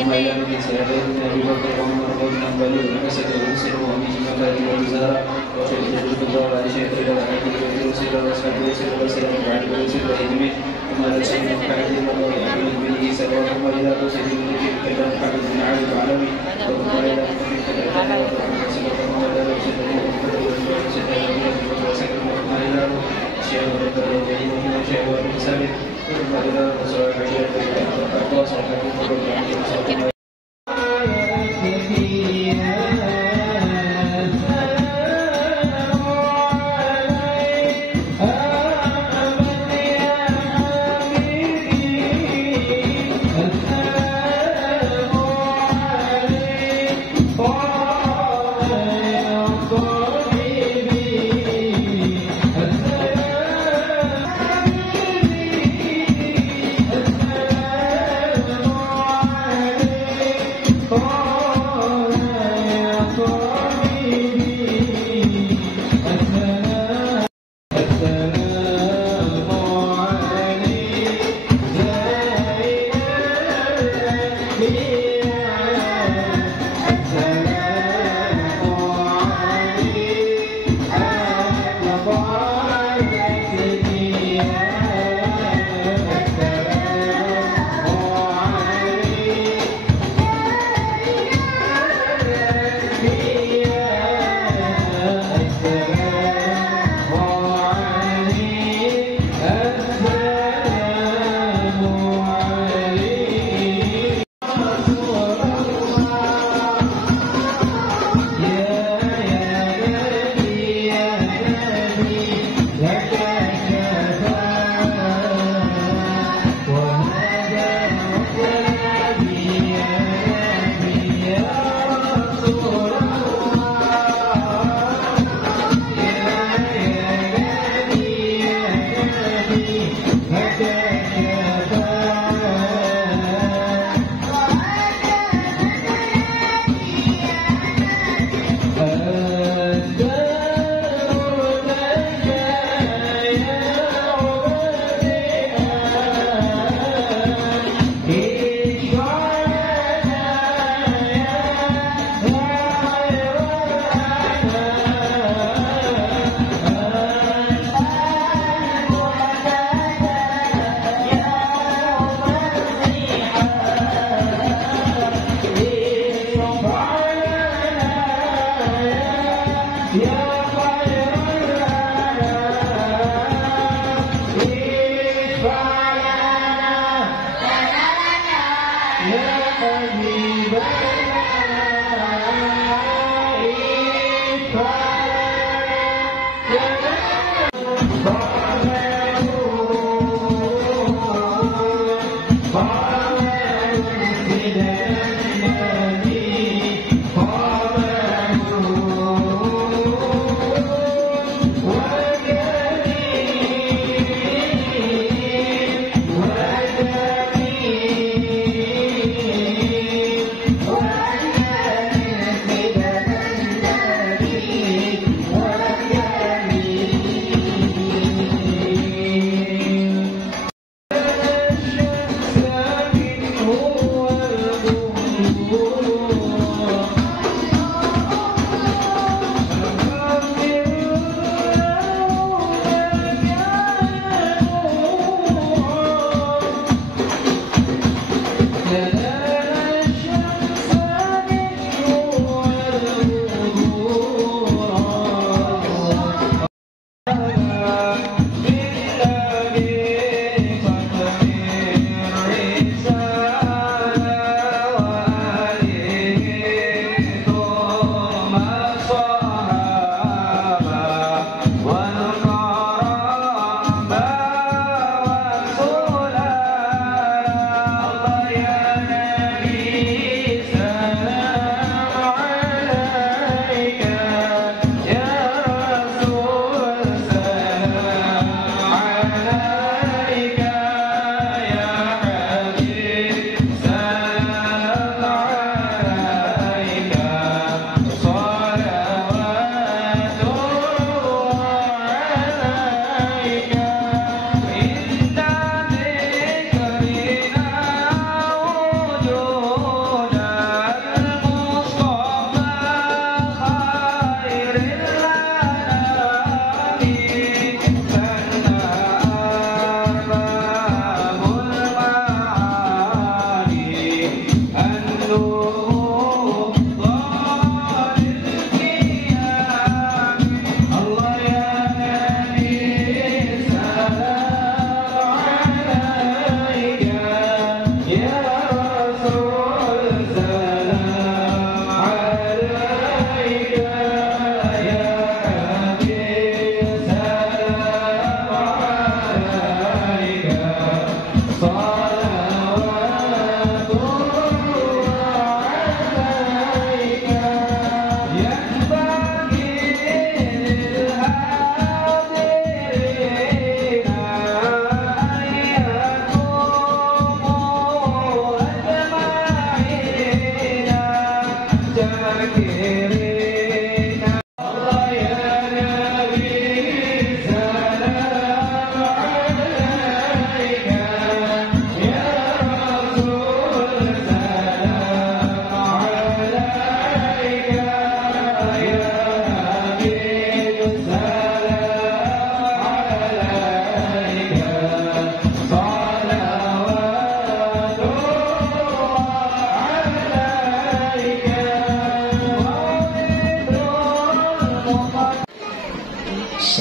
وما إلى من سيدنا أبي بكر وعمر بن حنبل وحسن ويوسف وأبي جمعة وزارة وشيخ الكبار عائشة إلى العهد ويوسف وأصحاب يوسف وسلم وعن يوسف وإدمي وما لدينا من حديث الله يحمل به سلوات الله إلى توسيد الملك كذا حمد بن علي العالمي وما إلى من كذا وسلم وما إلى توسيد الملك وما إلى شيء وتدرج وما شيء وتسابق وما إلى صلاة الله صلاة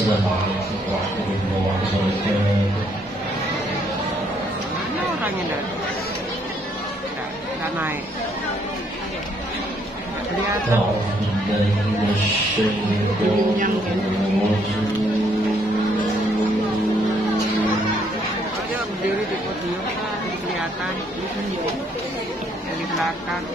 Assalamualaikum warahmatullahi wabarakatuh. Mana orangnya dah? Nggak naik. Kelihatan. Dia berdiri di podium kan kelihatan dari belakang.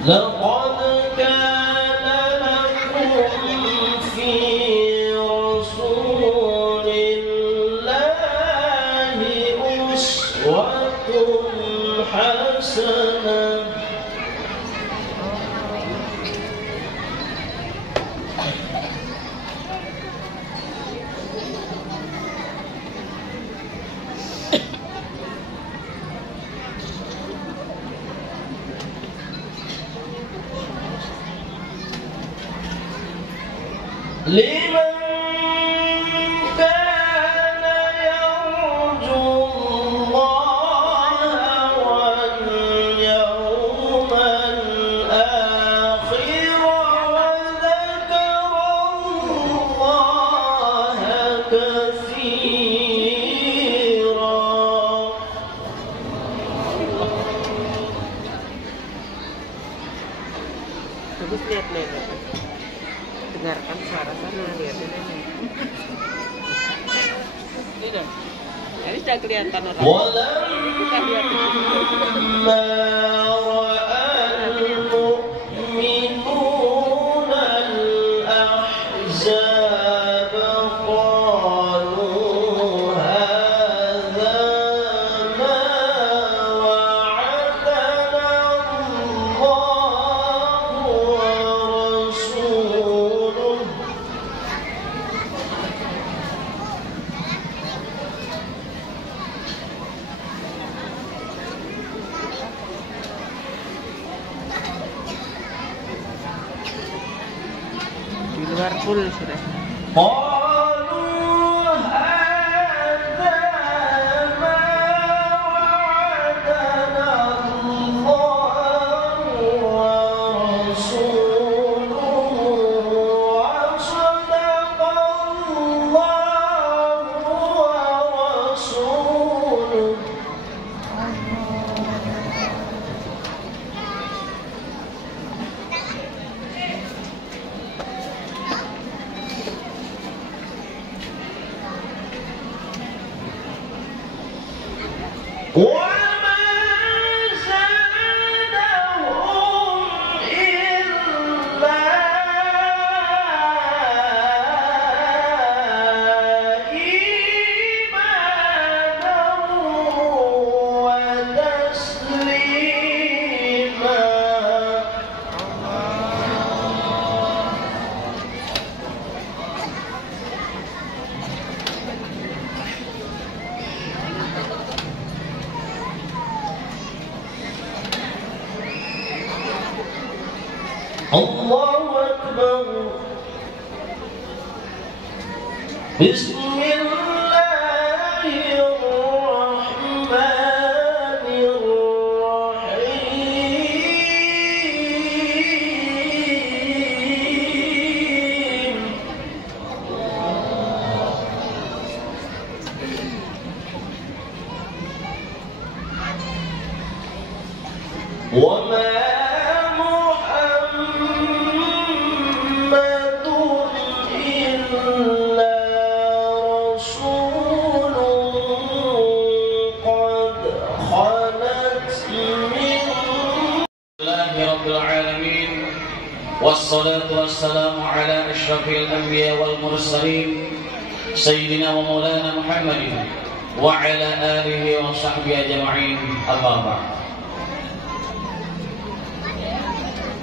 لقد كان لكم في رسول الله أسوة حسنة لمن كان يرجو الله واليوم الآخر وذكر الله كثيرا. Bagus lihat-lihat. Dengarkan suara sana, lihatin ini. Ini dong. Ini sudah kelihatan orang. Kita lihat. Di luar full sudah. Allahu Akbar. Bismillahirrahmanirrahim. Wa ma والصلاة والسلام على أشرف الأنبياء والمرسلين سيدنا ومولانا محمد وعلى آله وصحبه أجمعين. أما بعد.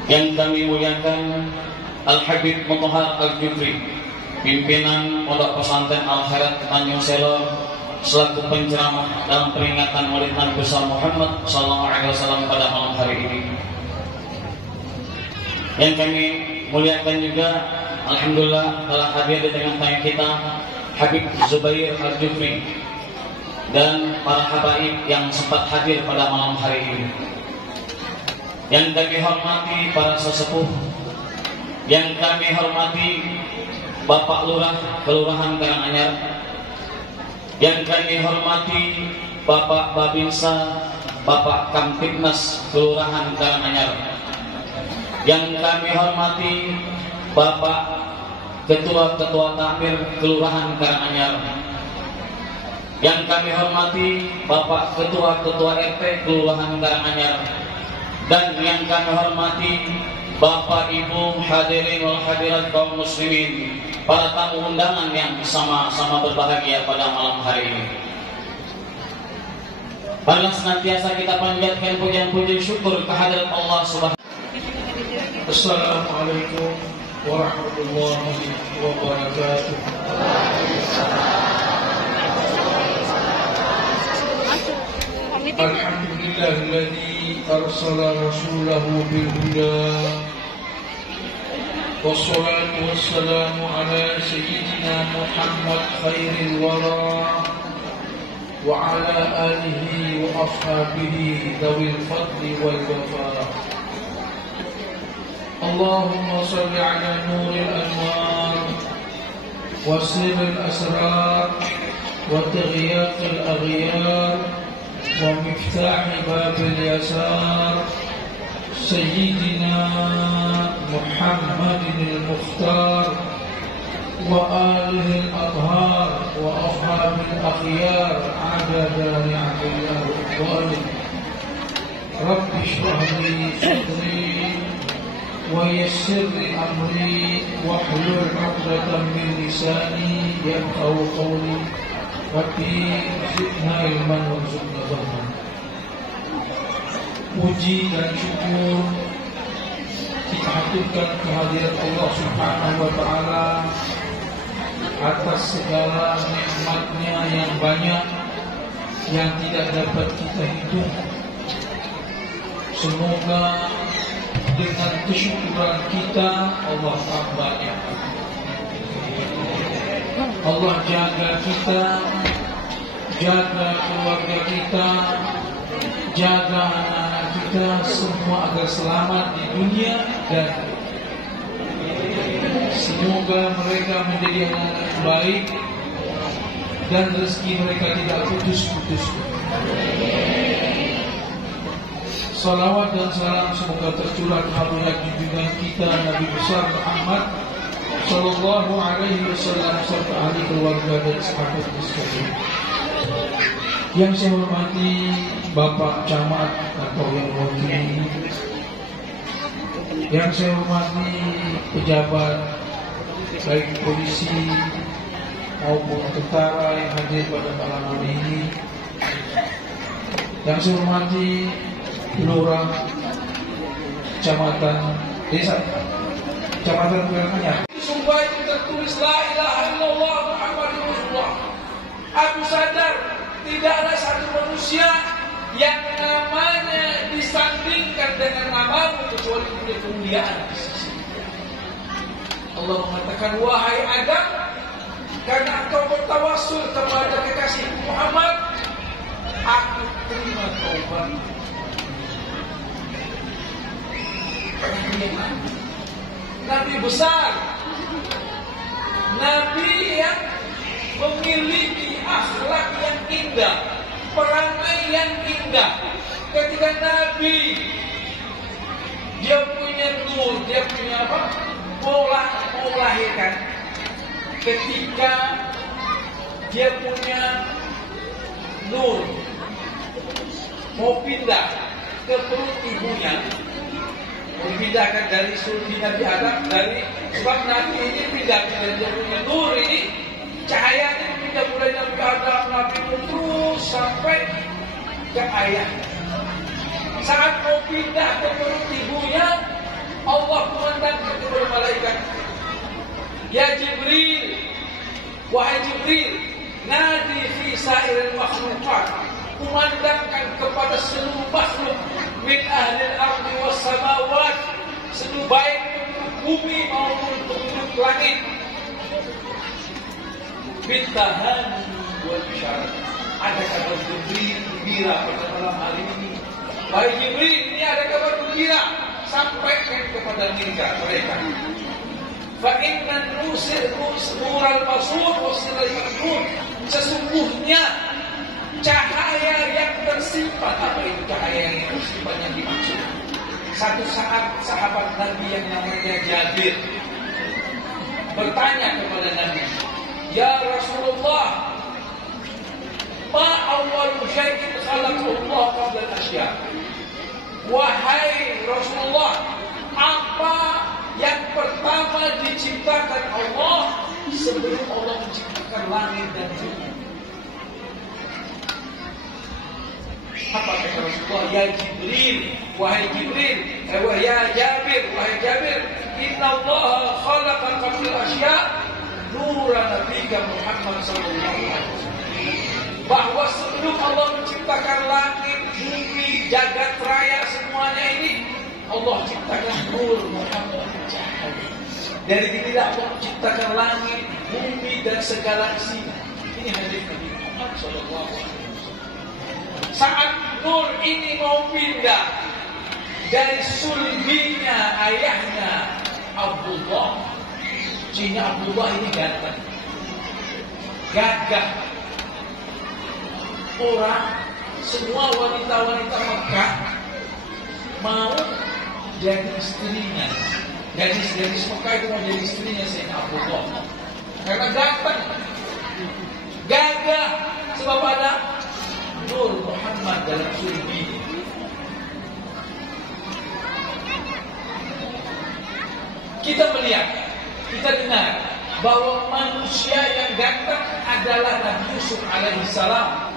Yang kami muliakan Al-Habib Mutahar Al-Jufri, pimpinan Pondok Pesantren Al-Khairat Tanjung Selor, selaku penceramah dalam peringatan Maulid Nabi besar Muhammad SAW pada malam hari ini. Yang kami muliakan juga, alhamdulillah telah hadir di tengah-tengah kita Habib Zubair Al-Jufri dan para habaib yang sempat hadir pada malam hari ini. Yang kami hormati para sesepuh, yang kami hormati Bapak Lurah Kelurahan Karanganyar, yang kami hormati Bapak Babinsa, Bapak Kamtibnas Kelurahan Karanganyar, yang kami hormati Bapak Ketua Takmir Kelurahan Karanganyar, yang kami hormati Bapak Ketua RT Kelurahan Karanganyar, dan yang kami hormati Bapak Ibu hadirin wal hadirat kaum muslimin, para tamu undangan yang sama-sama berbahagia pada malam hari ini. Marilah senantiasa kita panjatkan pujian-pujian syukur kehadirat Allah Subhanahu. Assalamualaikum warahmatullahi wabarakatuh. Alhamdulillahilladzi arsala rasulahu bil huda wassalatu wassalamu ala sayyidina Muhammad khairil wara wa ala alihi wa ashabihi dzawil fadli wal wafa. Allahumma salli ala nuril anwar wa sirril asrar wa taghiyatil aghyar wa miftahi babil yasar sayyidina Muhammadin al-Mukhtar wa alihi al-adhar wa ashabil akhyar adada ni'amillah wa alihi. Rabbi shrah li sadri wa yassir li amri wahlul 'uqdatam min lisani yafqahu qawli. Rabbi zidna ilman warzuqna fahma. Puji dan syukur kita haturkan kehadirat Allah Subhanahu wa taala atas segala nikmatnya yang banyak yang tidak dapat kita hitung. Semoga dengan kesyukuran kita Allah tambahnya. Allah jaga kita, jaga keluarga kita, jaga anak-anak kita semua agar selamat di dunia dan semoga mereka menjadi anak-anak baik dan rezeki mereka tidak putus-putus. Salawat dan salam semoga tercurah kepada junjungan kita Nabi besar Muhammad Sallallahu Alaihi Wasallam serta ahli keluarga dan sahabat sekalian. Yang saya hormati Bapak Camat atau yang mewakili, yang saya hormati pejabat baik polisi maupun tentara yang hadir pada malam hari ini, yang saya hormati lurah kecamatan desa kecamatan Karanganyar. Sumpah itu tertulis la ilaha illallah Muhammadur Rasulullah. Aku sadar tidak ada satu manusia yang namanya disandingkan dengan namamu kecuali punya kemuliaan di sisi. Allah mengatakan, wahai Adam, karena engkau bertawassul kepada kekasih Muhammad, aku terima taubat. Nabi besar, Nabi yang memiliki akhlak yang indah, perangai yang indah. Ketika Nabi dia punya nur, dia punya apa? Mau melahirkan. Ketika dia punya nur, mau pindah ke perut ibunya, dipindahkan dari sulbi Nabi Adam, dari sebab Nabi ini pindah dia punya nur ini, cahayanya pindah mulai Nabi Adam, Nabi Nuh terus sampai ke ayah. Saat mau pindah ke perut ibunya, Allah memandangkan kepada malaikat, ya Jibril, wahai Jibril, nadi fi sa'iril makhluqat, kumandangkan kepada seluruh makhluk min ahlil ardi was samawat, seluruh baik bumi maupun penduduk langit, bintahan wal isyarat. Ada kabar gembira pada malam hari ini. Wahai Jibril, ini ada kabar gembira, sampaikan kepada mereka. Fa inna nural basur wasilal maknun, sesungguhnya cahaya yang tersimpan. Apa itu cahaya yang tersimpan yang dimaksud? Satu saat sahabat Nabi yang namanya Jabir bertanya kepada Nabi, ya Rasulullah, ma awwalu syai'in khalaqahu Allah qabla al-asya'. Wahai Rasulullah, apa yang pertama diciptakan Allah sebelum Allah menciptakan langit dan bumi? Apa kata Rasulullah? Ya Jibril, wahai Jibril, ya Jabir, wahai Jabir, inna Allah khalaqa qabla al-asya' nura nabiyya Muhammad sallallahu alaihi wasallam. Bahwa sebelum Allah menciptakan langit, bumi, jagat raya semuanya ini, Allah ciptakan nur Muhammad, cahaya. Dari tidak Allah menciptakan langit, bumi dan segala isinya. Ini hadis Nabi Muhammad sallallahu alaihi wasallam. Saat nur ini mau pindah dari sulbinya ayahnya Abdullah, cina Abdullah ini ganteng, gagah. Orang, semua wanita-wanita Mekah mau jadi istrinya. Gadis-gadis Mekah itu mau jadi istrinya Sayyidina Abdullah. Karena ganteng, gagah, sebab ada nur Muhammad dalam sulbi. Kita melihat, kita dengar bahwa manusia yang ganteng adalah Nabi Yusuf alaihissalam.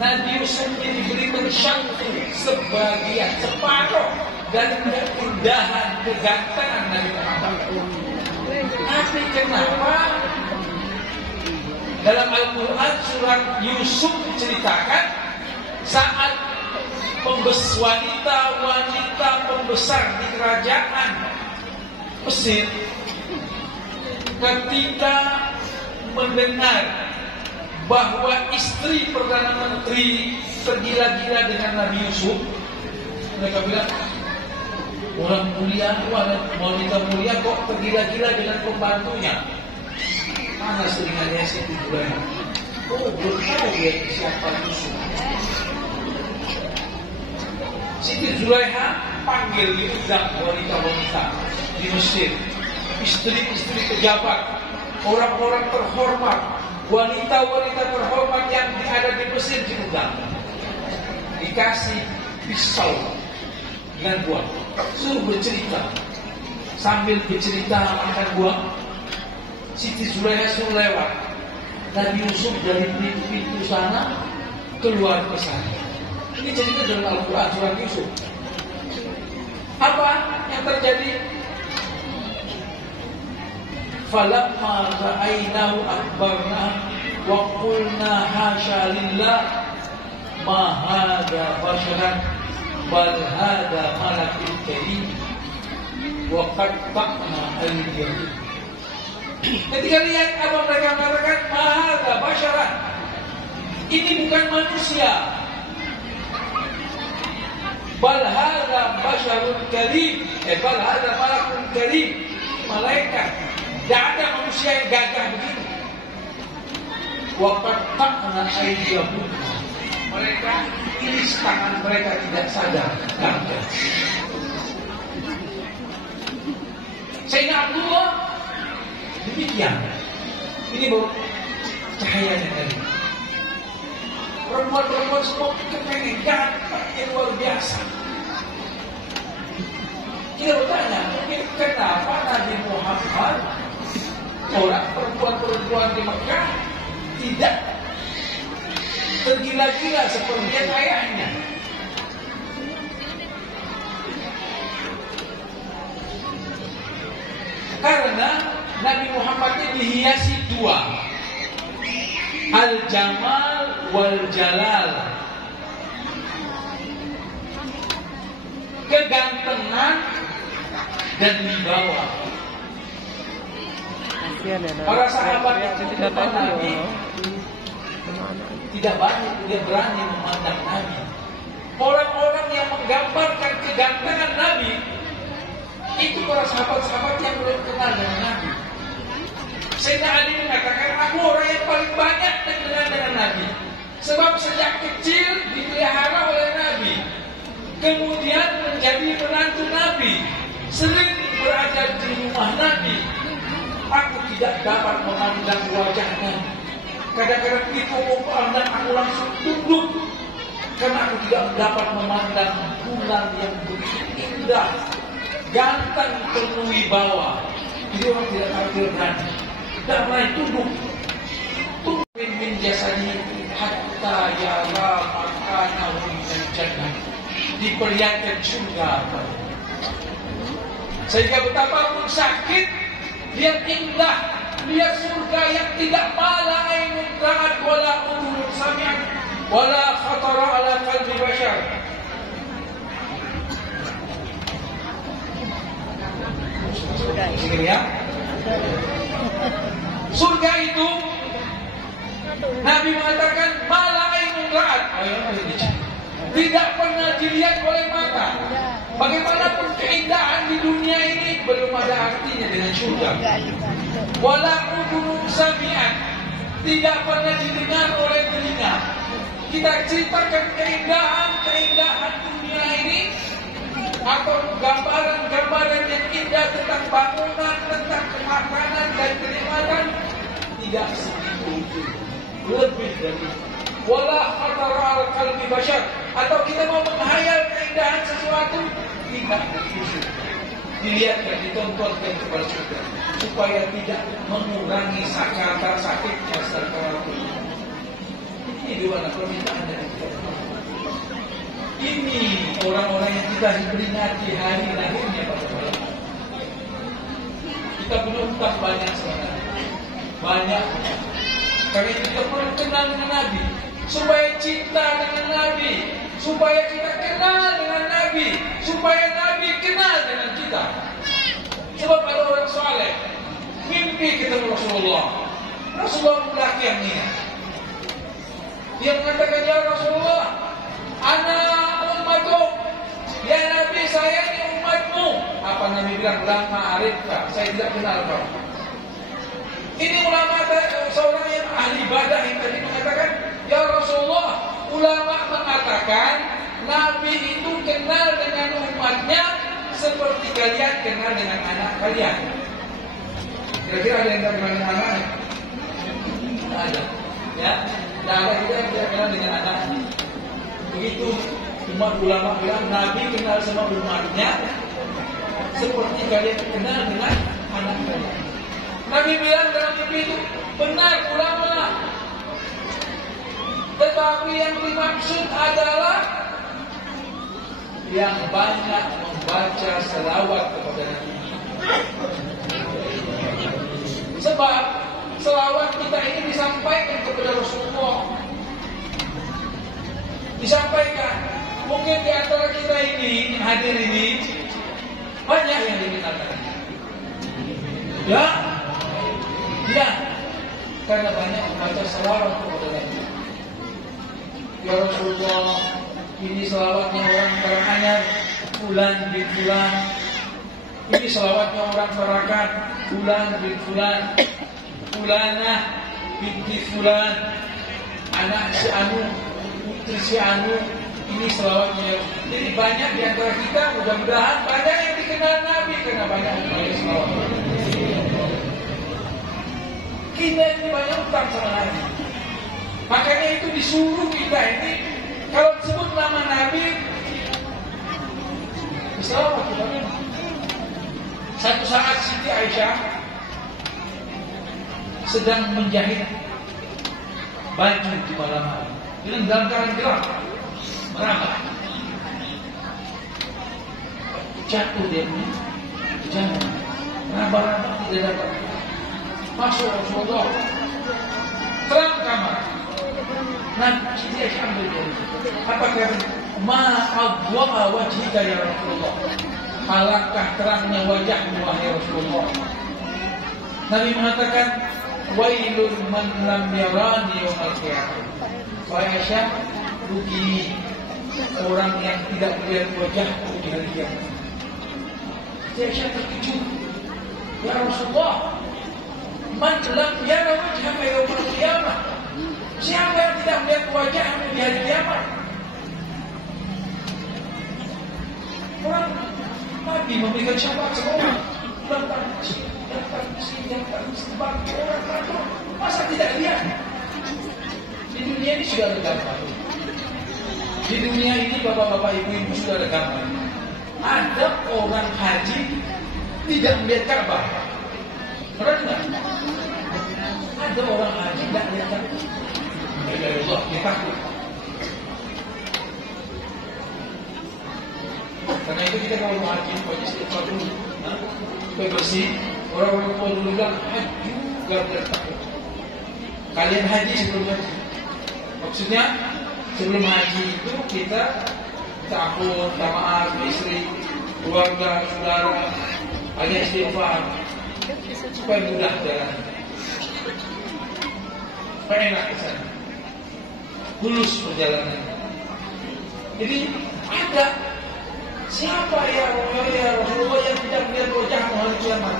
Nabi Yusuf ini diberikan syangku sebagian, separuh dari keindahan, kegantengan Nabi Muhammad. Tapi kenapa dalam Al-Quran surat Yusuf diceritakan saat wanita pembesar di kerajaan Mesir ketika mendengar bahwa istri Perdana Menteri tergila-gila dengan Nabi Yusuf, mereka bilang, orang mulia, wanita mulia kok tergila-gila dengan pembantunya. Mana seringannya Siti Zulaiha? Oh, belum tahu dia siapa Yusuf. Siti Zulaiha panggil diundang wanita-wanita di Mesir, istri-istri pejabat, orang-orang terhormat, wanita-wanita terhormat yang ada di Mesir diundang. Dikasih pisau dengan buah, suruh bercerita. Sambil bercerita makan buah, Siti Zulaiha suruh lewat. Nabi Yusuf dari pintu sana keluar ke sana. Ini cerita dalam Al-Quran surat Yusuf. Apa yang terjadi? Falamma ra'aynahu akbarna wa qulna hasya lillah ma hadza basharan bal hadza malakun karim wa qatta'na aydiyahum. Ketika lihat apa mereka mengatakan ma hadza basharan, ini bukan manusia, bal hadza basharun karim, bal hadza malakun karim, malaikat. Tidak ada manusia yang gagah begitu. Wa qatta'na aydiyahum, mereka iris tangan mereka tidak sadar. Gagah. Sayyidina Abdullah demikian. Ini baru cahayanya tadi. Perempuan-perempuan semua kepengen ganteng luar biasa. Kita bertanya, mungkin kenapa Nabi Muhammad, orang perempuan-perempuan di Mekah tidak tergila-gila seperti ayahnya? dihiasi dua, al-jamal wal jalal, kegantengan dan wibawa. Para sahabat itu di depan Nabi tidak banyak dia berani memandang Nabi. Orang-orang yang menggambarkan kegantengan Nabi itu para sahabat-sahabat yang belum kenal dengan Nabi. Sayyidina Ali mengatakan, aku orang yang paling banyak kenal dengan Nabi, sebab sejak kecil dipelihara oleh Nabi, kemudian menjadi menantu Nabi, sering berada di rumah Nabi. Aku tidak dapat memandang wajahnya. Kadang-kadang itu memandang aku langsung tunduk, karena aku tidak dapat memandang bulan yang begitu indah, ganteng, penuh wibawa. Jadi orang tidak khawatir berani, tidak mulai tunduk. Tunduk min jasadi hatta yara makanahu minal jannah, diperlihatkan surga. Sehingga betapapun sakit, lihat indah, lihat surga yang tidak mala ainun ra'at wala udhun sami'at wala khatara ala qalbi bashar. Ya. Surga itu Nabi mengatakan mala ainun ra'at, tidak pernah dilihat oleh mata. Bagaimanapun keindahan di dunia ini belum ada artinya dengan surga. Wala udhun sami'at, tidak pernah didengar oleh telinga. Kita ceritakan keindahan dunia ini atau gambaran-gambaran yang indah tentang bangunan, tentang makanan dan kenikmatan, tidak segitu itu, lebih dari wala khatara al qalbi bashar. Atau kita mau menghayal keindahan sesuatu, tidak begitu. Dilihatkan, ditontonkan kepada surga, supaya tidak mengurangi sakitnya sakaratul maut. Ini dua permintaan dari kita. Ini orang-orang yang kita peringati hari lahirnya pada malam. Kita punya utang banyak sebenarnya, banyak. Karena kita perlu kenal dengan Nabi, supaya cinta dengan Nabi, supaya kita kenal dengan Nabi, supaya Nabi kenal dengan kita. Sebab ada orang saleh mimpi ketemu Rasulullah. Rasulullah laki yang ini. Dia mengatakan, ya Rasulullah, ana ummatuk, ya Nabi, saya ini umatmu. Apa Nabi bilang? Lama arifka, saya tidak kenal kau. Ini ulama seorang yang ahli ibadah yang tadi mengatakan, ya Rasulullah, ulama mengatakan Nabi itu kenal dengan umatnya seperti kalian kenal dengan anak kalian. Kira-kira ada yang kenal dengan anak? Tidak ada. Ya, tidak ada kita yang tidak kenal dengan anak. Begitu umat ulama bilang Nabi kenal sama umatnya seperti kalian kenal dengan anak kalian. Nabi bilang dalam mimpi itu, benar ulama. Tetapi yang dimaksud adalah yang banyak membaca selawat kepada Nabi. Sebab selawat kita ini disampaikan kepada Rasulullah. Disampaikan. Mungkin di antara kita ini, hadir ini, banyak yang dimintakan. Ya, karena banyak membaca selawat kepada Nabi. Ya Rasulullah, ini selawatnya orang Karanganyar, Fulan bin Fulan. Ini selawatnya orang Tarakan, Fulan bin Fulan, Fulanah binti Fulan, anak si Anu, putri si Anu. Ini selawatnya. Jadi banyak di antara kita, mudah-mudahan banyak yang dikenal Nabi karena banyak membaca selawat. Kita ini banyak utang sama Nabi. Makanya itu disuruh kita ini, kalau disebut nama Nabi, selawat kita. Satu saat Siti Aisyah sedang menjahit baju di malam hari dengan dalam keadaan gelap, meraba. Jatuh dia punya, jangan meraba-raba tidak dapat. masuk Rasulullah, terang kamar. Nah, Siti Aisyah ambil jari. Apa kata? Ma'adwa'a wajhika ya Rasulullah. Alangkah terangnya wajahmu wahai Rasulullah. Nabi mengatakan, wailun man lam yarani yawmal qiyamah. Wahai Aisyah, rugi orang yang tidak melihat wajahku di hari kiamat. Siti Aisyah terkejut. Ya Rasulullah, man lam yara wajhaka yawmal qiyamah. Siapa yang tidak melihat wajahmu di hari kiamat? Orang Nabi memberikan syafaat semua. Datang orang takut. Masa tidak lihat? Di dunia ini sudah ada gambar. Di dunia ini bapak-bapak ibu-ibu sudah ada gambar. Ada orang haji tidak melihat Ka'bah. Pernah dengar? Ada orang haji tidak melihat Ka'bah. Ya Allah, dia takut. Karena itu kita kalau haji wajib istighfar dulu. Supaya bersih. Orang-orang tua dulu bilang haji gak takut. Kalian haji sebelum haji. Maksudnya sebelum haji itu kita takut, minta maaf, istri, keluarga, saudara, hanya istighfar supaya mudah jalan, supaya enak kesana, mulus perjalanan. Jadi ada siapa yang Rasulullah yang tidak melihat wajahmu hari kiamat?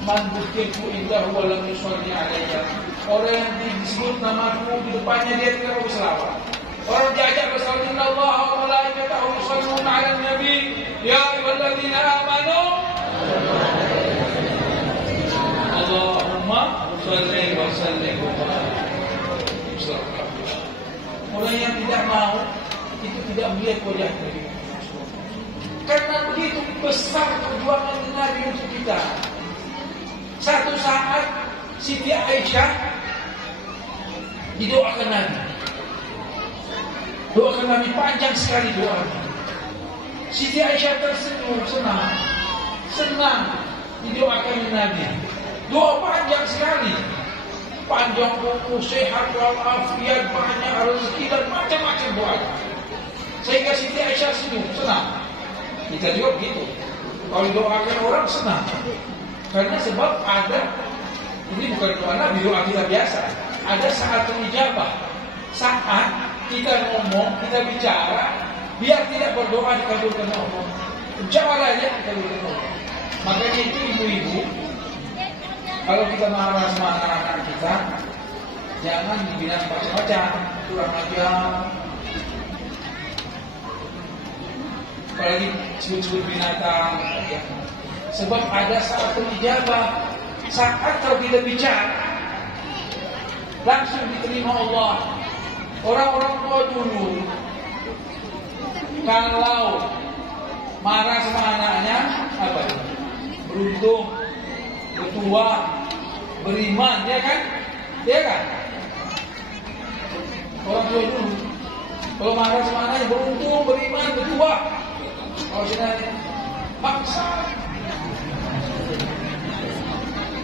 Man dzikirtu indahu wa lam yusalli alayya. Orang yang disebut namaku di depannya dia tidak berselawat. Orang diajak berselawat, innallaha wa malaikatahu yusholluna 'alan nabi ya ayyuhalladzina amanu Allahumma shalli wa sallim wa barik. Orang yang tidak mau itu tidak melihat wajah Nabi. Karena begitu besar perjuangan Nabi untuk kita. Satu saat Siti Aisyah didoakan Nabi. Doakan Nabi panjang sekali doanya. Siti Aisyah tersenyum, senang didoakan Nabi. Doa panjang sekali. Panjang umur, sehat walafiat, banyak rezeki dan macam-macam doa. Sehingga Siti Aisyah senyum, senang. Kita juga begitu. Kalau doakan orang senang. Karena sebab ada, ini bukan doa Nabi, doa kita biasa. Ada saat ijabah. Saat kita ngomong, kita bicara, biar tidak berdoa dikabulkan Allah. Bicara aja dikabulkan Allah. Makanya itu ibu-ibu, kalau kita marah sama anak-anak kita, jangan dibilang macam-macam, kurang ajar. Apalagi sebut-sebut binatang, ya. Sebab ada saat ijabah, saat kalau kita bicara langsung diterima Allah. Orang-orang tua dulu kalau marah sama anaknya apa? Beruntung, bertua, beriman, ya kan? Ya kan? Orang tua dulu kalau marah sama anaknya beruntung, beriman, bertua. Kalau sudah bangsa,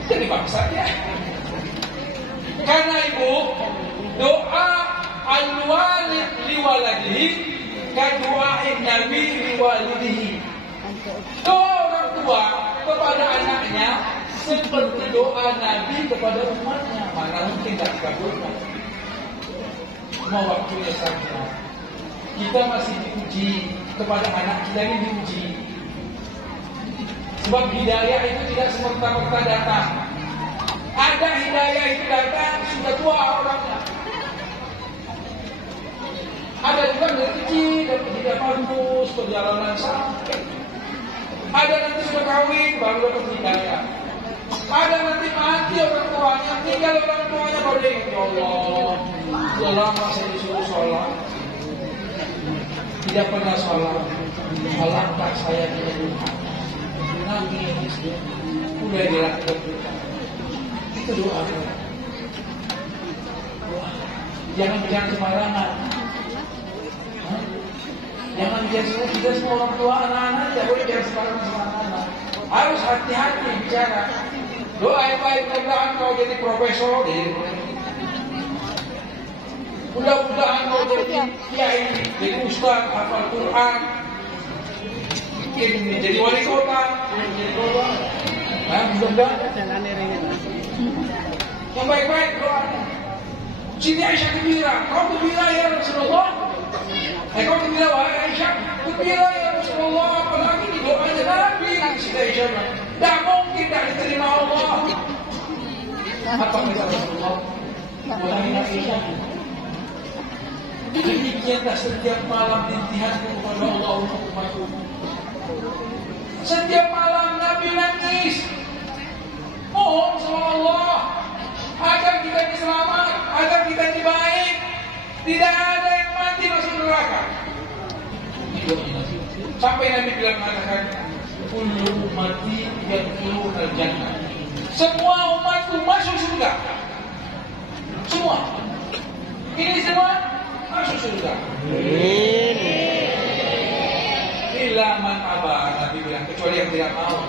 jadi bangsa ya. Karena ibu doa al-walid liwaladihi kadu'ain nabi liwalidihi. Doa orang tua kepada anaknya seperti doa Nabi kepada umatnya. Mana mungkin tak dikabulkan. Mau waktunya sama. Kita masih diuji, kepada anak kita ini diuji. Sebab hidayah itu tidak semerta-merta datang. Ada hidayah itu datang sudah tua orangnya. Ada juga dari kecil dapat hidayah bagus, perjalanan sampai. Ada nanti sudah kawin baru dapat hidayah. Ada nanti mati orang tuanya, tinggal orang tuanya baru dia ingat, ya Allah, sudah lama saya disuruh sholat, tidak pernah sholat. Alangkah saya tidak nangis, udah dilakukan. Itu doa. Jangan bicara sembarangan. Jangan bicara semua, kita semua orang tua anak-anak tidak boleh bicara sembarangan sama anak-anak. Harus hati-hati bicara. Doa yang baik, mudah-mudahan kau jadi profesor, mudah-mudahan kau jadi kiai, jadi ustaz, hafal Quran, mungkin menjadi wali kota, mudah-mudahan. Yang baik-baik doanya. Siti Aisyah gembira, kau gembira ya Rasulullah. Kau gembira wahai Aisyah, gembira ya Rasulullah. Apalagi di doanya Nabi. Siti Aisyah bilang, tidak mungkin tidak diterima Allah. Apa kata Rasulullah? Wahai Aisyah, demikianlah setiap malam intihanku kepada Allah untuk umatku. Setiap malam Nabi nangis, mohon sama Allah agar kita diselamat, agar kita dibaik, tidak ada yang mati masuk neraka. Sampai Nabi bilang mengatakan, kullu ummati yadkhulul jannah. Semua umatku masuk surga. Semua. Ini semua masuk surga. Illa man aba, Nabi bilang, kecuali yang tidak mau.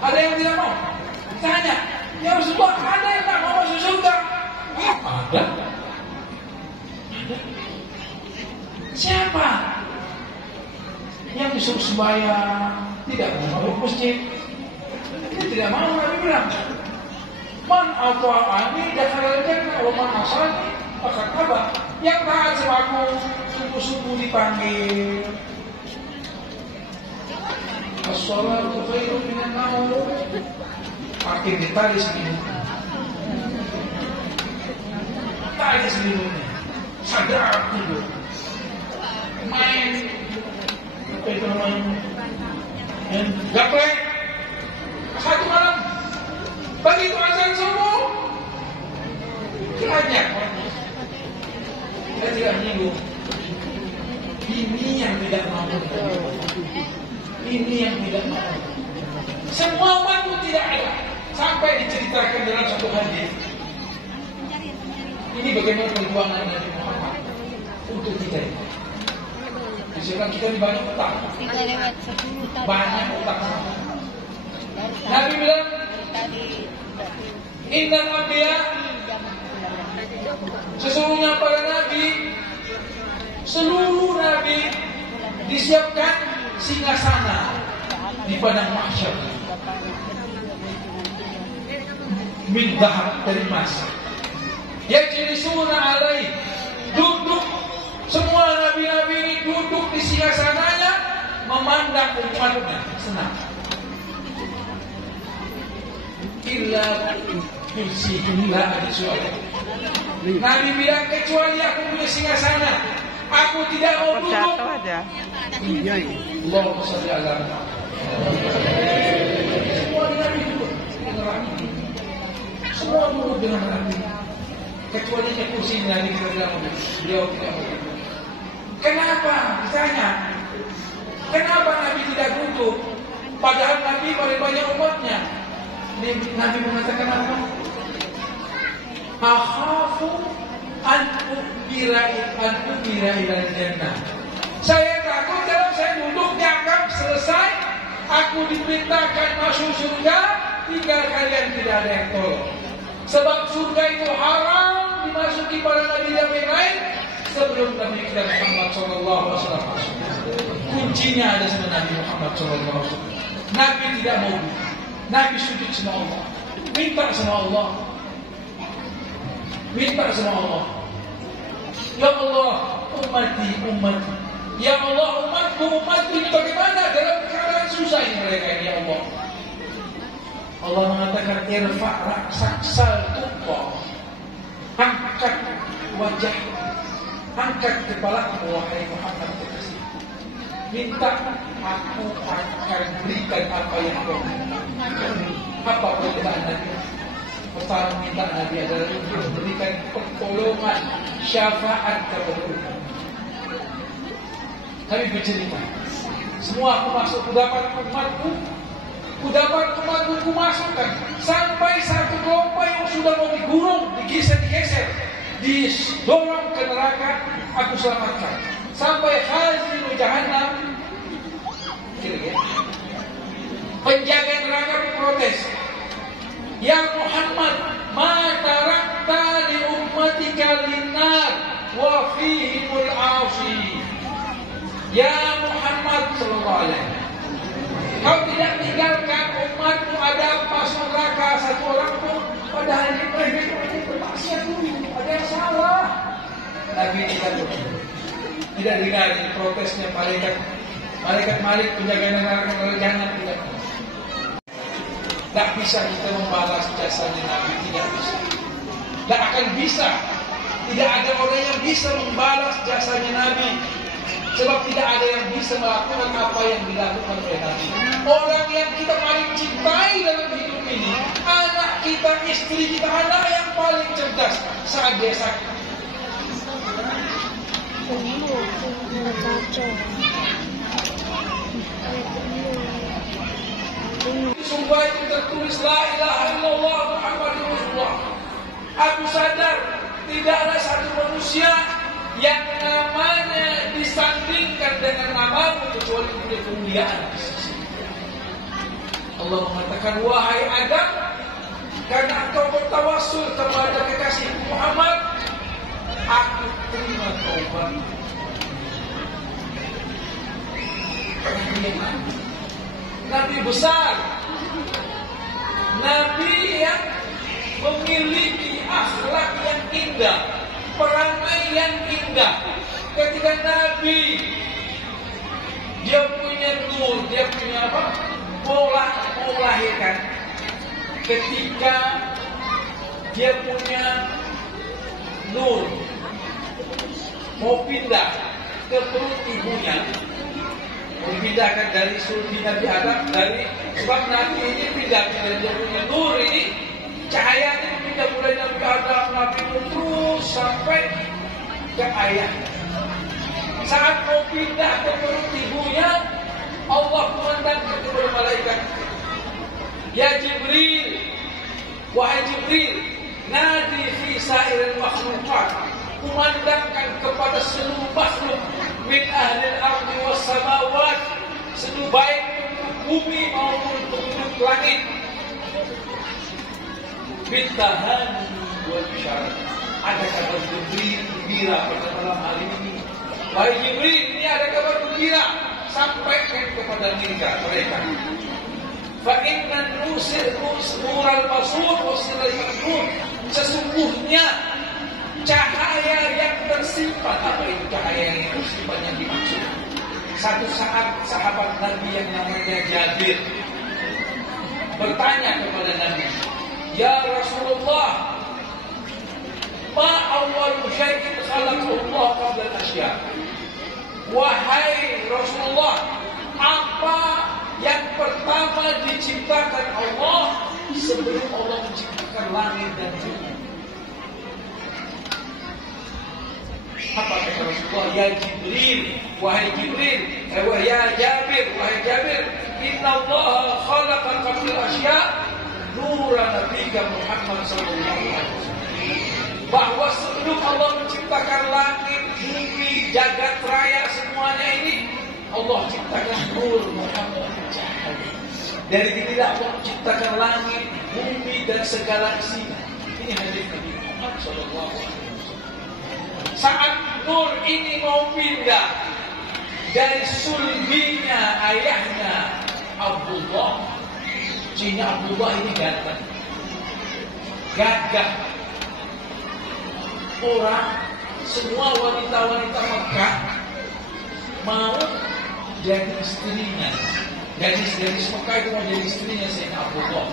Ada yang tidak mau? Tanya, ya Rasulullah, ada yang tak mau masuk surga? Ada. Siapa? Yang disuruh sembahyang, tidak mau masuk masjid. Dia tidak mau, Nabi bilang. Man ata'ani dakhala al-jannah wa man asani faqad aba. Yang taat sama aku sungguh-sungguh dipanggil. As-salatu khairun minan naum. Makin ditarik selimutnya. Tarik selimutnya. Sadar tidur. Main. Apa itu namanya? Gaplek. Satu malam. Begitu azan subuh. Banyak. Kita tidak menyinggung. Ini yang tidak mau. Ini yang tidak mau. Semua umatku tidak ada. Sampai diceritakan dalam satu hadis. Ini bagaimana perjuangan Nabi Muhammad untuk kita. Misalkan kita di banyak utang. Banyak utang. Nabi bilang, Innal anbiya, sesungguhnya para nabi, seluruh nabi disiapkan singgasana di padang mahsyar min dhahab, dari emas. Yajlisuna alaih, duduk, semua nabi-nabi ini duduk di singgasananya memandang umatnya, senang. Illa kursi jumlah kecuali. Nabi bilang, kecuali aku punya singgasana, aku tidak mau duduk. Allahumma shalli ala Muhammad. Semua Nabi duduk dengan Nabi. Semua duduk dengan Nabi. Kecuali kursi Nabi beliau tidak mau. Kenapa? Ditanya. Kenapa Nabi tidak duduk? Padahal Nabi paling banyak umatnya. Nabi mengatakan apa? Akhafu an ubira ilal jannah. Saya takut kalau saya duduk dianggap selesai, aku diperintahkan masuk surga, tinggal kalian tidak ada yang tolong. Sebab surga itu haram dimasuki para nabi yang lain sebelum Nabi kita Muhammad SAW. Kuncinya ada sama Nabi Muhammad SAW. Nabi tidak mau. Nabi sujud sama Allah, minta sama Allah, minta sama Allah. Ya Allah, ummati. Ya Allah, umatku ini bagaimana dalam keadaan susah ini mereka ini, ya Allah. Allah mengatakan, irfa' raksal tuqa, angkat wajah, angkat kepala, wahai Muhammad. Minta, aku akan berikan apa yang kau minta. Apa permintaan Nabi? Pertama minta Nabi adalah untuk berikan pertolongan, syafaat kepada umat. Nabi bercerita, semua aku masuk, ku dapat umatku, ku masukkan. Sampai satu kelompok yang sudah mau digurung, digeser, didorong ke neraka, aku selamatkan. Sampai khazinu jahannam, kira-kira Penjaga neraka protes, ya Muhammad, ma tarakta li ummatika linnar wa fihimul ashi. Ya Muhammad sallallahu alaihi wasallam, kau tidak tinggalkan umatmu ada masuk neraka satu orang pun, padahal mereka itu bermaksiat dulu, ada yang salah. Nabi tidak dengar protesnya malaikat Malik penjaga neraka jahanam tidak. Tak bisa kita membalas jasanya Nabi, tidak bisa. Tak akan bisa. Tidak ada orang yang bisa membalas jasanya Nabi. Sebab tidak ada yang bisa melakukan apa yang dilakukan oleh Nabi. Orang yang kita paling cintai dalam hidup ini, anak kita, istri kita, anak yang paling cerdas saat dia sakit. Sumpah itu tertulis la ilaha illallah Muhammadur Rasulullah. Aku sadar tidak ada satu manusia yang namanya disandingkan dengan namamu kecuali punya kemuliaan di sisi. Allah mengatakan, wahai Adam, karena engkau bertawassul kepada kekasih Muhammad, aku terima taubat. Nabi besar, Nabi yang memiliki akhlak yang indah, perangai yang indah. Ketika Nabi dia punya nur, dia punya apa? Mau melahirkan. Ketika dia punya nur, mau pindah ke perut ibunya, dipindahkan dari sulbi Nabi Adam, dari sebab Nabi ini pindah dia punya nur ini, cahaya ini pindah mulai Nabi Adam, Nabi Nuh terus sampai ke ayah. Saat mau pindah ke perut ibunya, Allah memandangkan kepada malaikat, ya Jibril, wahai Jibril, nadi fi sa'iril makhluqat, kumandangkan kepada seluruh makhluk min ahlil ardi was samawat, seluruh baik untuk bumi maupun untuk langit, bintahan wal bisyarat. Ada kabar gembira pada malam hari ini. Wahai Jibril, ini ada kabar gembira, sampaikan kepada mereka. Fa inna nural basur wasilal maknun, sesungguhnya cahaya yang tersimpan. Apa itu cahaya yang tersimpan yang dimaksud? Satu saat sahabat Nabi yang namanya Jabir bertanya kepada Nabi, ya Rasulullah, ma awwalu syai'in khalaqahu Allah qabla al-asya. Wahai Rasulullah, apa yang pertama diciptakan Allah sebelum Allah menciptakan langit dan bumi? Apa kata Rasulullah? Ya Jibril, wahai Jibril, ya Jabir, wahai Jabir, inna Allah khalaqa qabla al-asya nura nabiyya Muhammad sallallahu alaihi wasallam. Bahwa sebelum Allah menciptakan langit, bumi, jagat raya semuanya ini, Allah ciptakan nur Muhammad cahaya. Dari tidak Allah menciptakan langit, bumi dan segala isinya. Ini hadis Nabi Muhammad sallallahu alaihi wasallam. Saat nur ini mau pindah dari sulbinya ayahnya Abdullah, cina Abdullah ini gagah. Orang, semua wanita-wanita Mekah mau jadi istrinya. Gadis-gadis Mekah itu mau jadi istrinya Sayyidina Abdullah.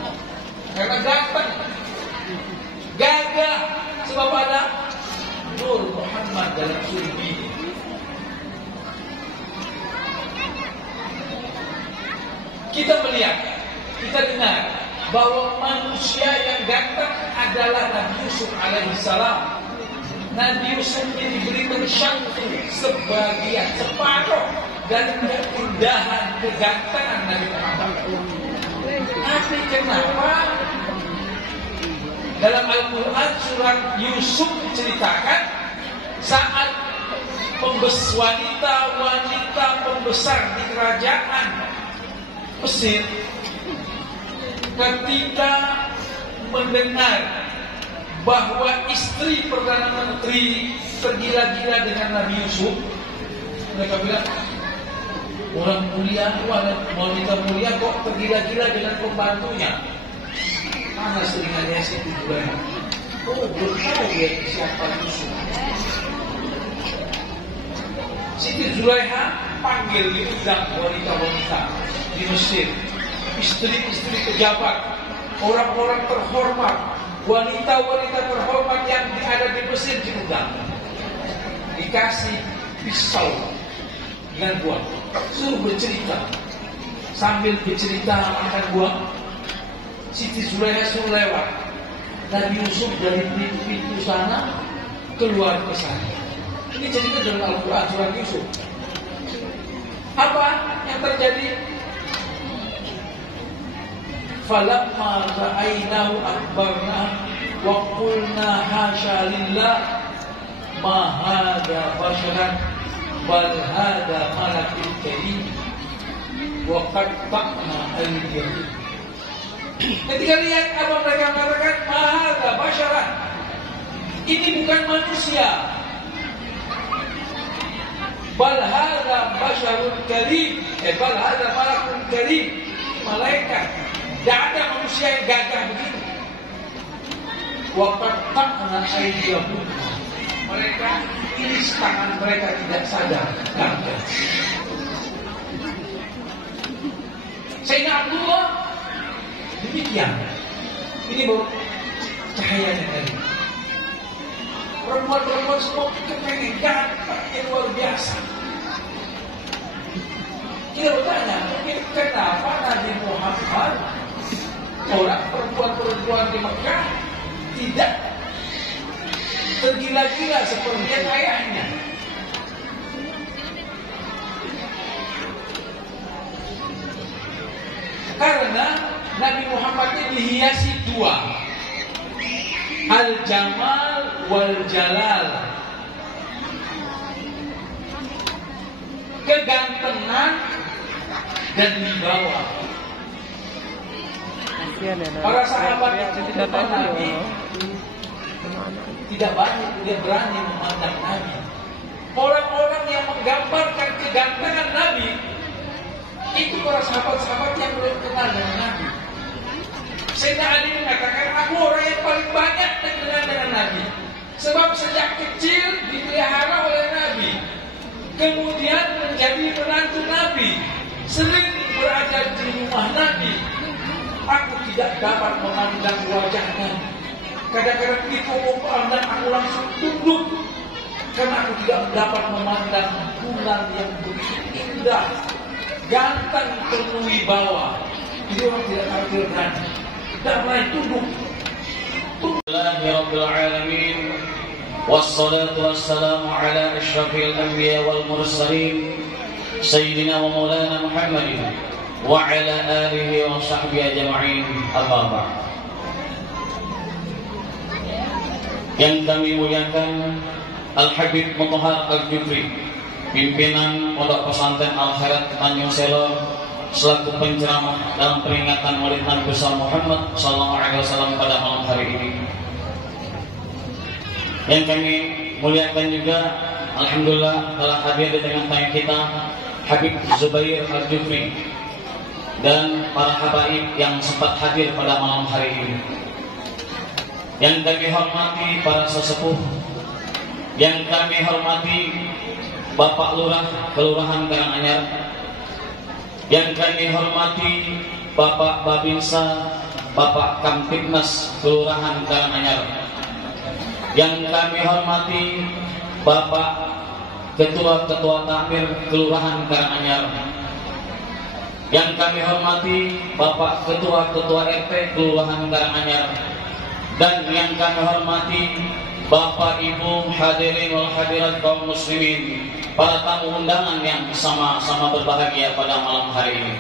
Karena ganteng, gagah, sebab ada nur Muhammad dalam sulbi. Kita melihat, kita dengar bahwa manusia yang ganteng adalah Nabi Yusuf alaihissalam. Nabi Yusuf ini diberikan syangku sebagian separuh dari keindahan kegantengan Nabi Muhammad. Tapi kenapa dalam Al-Quran surat Yusuf menceritakan saat wanita pembesar di kerajaan Mesir ketika mendengar bahwa istri Perdana Menteri tergila-gila dengan Nabi Yusuf, mereka bilang, orang mulia, wanita mulia kok tergila-gila dengan pembantunya. Mana selingannya Siti Zulaiha? Oh, belum tahu dia siapa Yusuf. Siti Zulaiha panggil diundang wanita-wanita di Mesir, istri-istri pejabat, orang-orang terhormat, wanita-wanita terhormat yang ada di Mesir diundang. Dikasih pisau dengan buah, suruh bercerita. Sambil bercerita makan buah, Siti Zulaiha suruh lewat. Nabi Yusuf dari pintu sana keluar ke sana. Ini cerita dalam Al-Quran surat Yusuf. Apa yang terjadi? Falamma ra'aynahu akbarna wa qulna hasya lillah ma hadza basharan bal hadza malakun karim wa qatta'na aydiyahum. Ketika lihat apa mereka mengatakan ma hadza basharan, ini bukan manusia, bal hadza basharun karim, bal hadza malakun karim, malaikat. Tidak ada manusia yang gagah begini. Wa qatta'na aydiyahum, mereka iris tangan mereka tidak sadar gagah. Sayyidina Abdullah demikian. Ini baru cahayanya tadi. Perempuan-perempuan semua kepengen ganteng luar biasa. Kita bertanya, kenapa Nabi Muhammad, orang perempuan-perempuan di Mekah tidak tergila-gila seperti ayahnya? Karena Nabi Muhammad ini dihiasi dua, al-jamal wal-jalal, kegantengan dan wibawa. Para sahabat itu depan Nabi tidak banyak dia berani memandang Nabi. Orang-orang yang menggambarkan kegantengan Nabi itu para sahabat-sahabat yang belum kenal dengan Nabi. Sayyidina Ali mengatakan, aku orang yang paling banyak kenal dengan Nabi, sebab sejak kecil dipelihara oleh Nabi, kemudian menjadi menantu Nabi, sering berada di rumah Nabi. Aku tidak dapat memandang wajahnya. Kadang-kadang itu memandang aku langsung tunduk, karena aku tidak dapat memandang bulan yang begitu indah, ganteng, penuh wibawa. Jadi orang tidak tampil berani, tidak pernah tunduk. Alhamdulillahirrabbilalamin, wassalatu wassalamu ala asyrafil anbiya wal mursalin, Sayyidina wa maulana Muhammadin wa ala alihi wa sahbihi ajma'in. Amma ba'd. Yang kami muliakan Al-Habib Mutahar Al-Jufri, pimpinan Pondok Pesantren Al-Khairat Tanjung Selor, selaku penceramah dalam peringatan Maulid Nabi besar Muhammad SAW pada malam hari ini. Yang kami muliakan juga, alhamdulillah telah hadir di tengah-tengah kita Habib Zubair Al-Jufri dan para habaib yang sempat hadir pada malam hari ini. Yang kami hormati para sesepuh, yang kami hormati Bapak Lurah Kelurahan Karanganyar, yang kami hormati Bapak Babinsa, Bapak Kamtibnas Kelurahan Karanganyar, yang kami hormati Bapak Ketua-Ketua Takmir Kelurahan Karanganyar, yang kami hormati Bapak Ketua-Ketua RT Kelurahan Karanganyar, dan yang kami hormati Bapak Ibu hadirin wal hadirat kaum muslimin, para tamu undangan yang sama-sama berbahagia pada malam hari ini.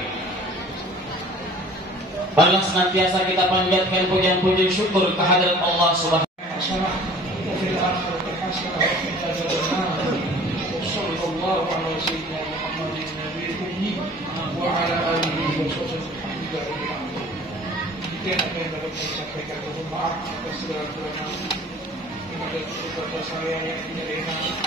Marilah senantiasa kita panjatkan pujian-pujian syukur kehadirat Allah Subhanahu wa taala. sampaikan mohon maaf atas segala kekurangan. Ini adalah saya yang tidak enak.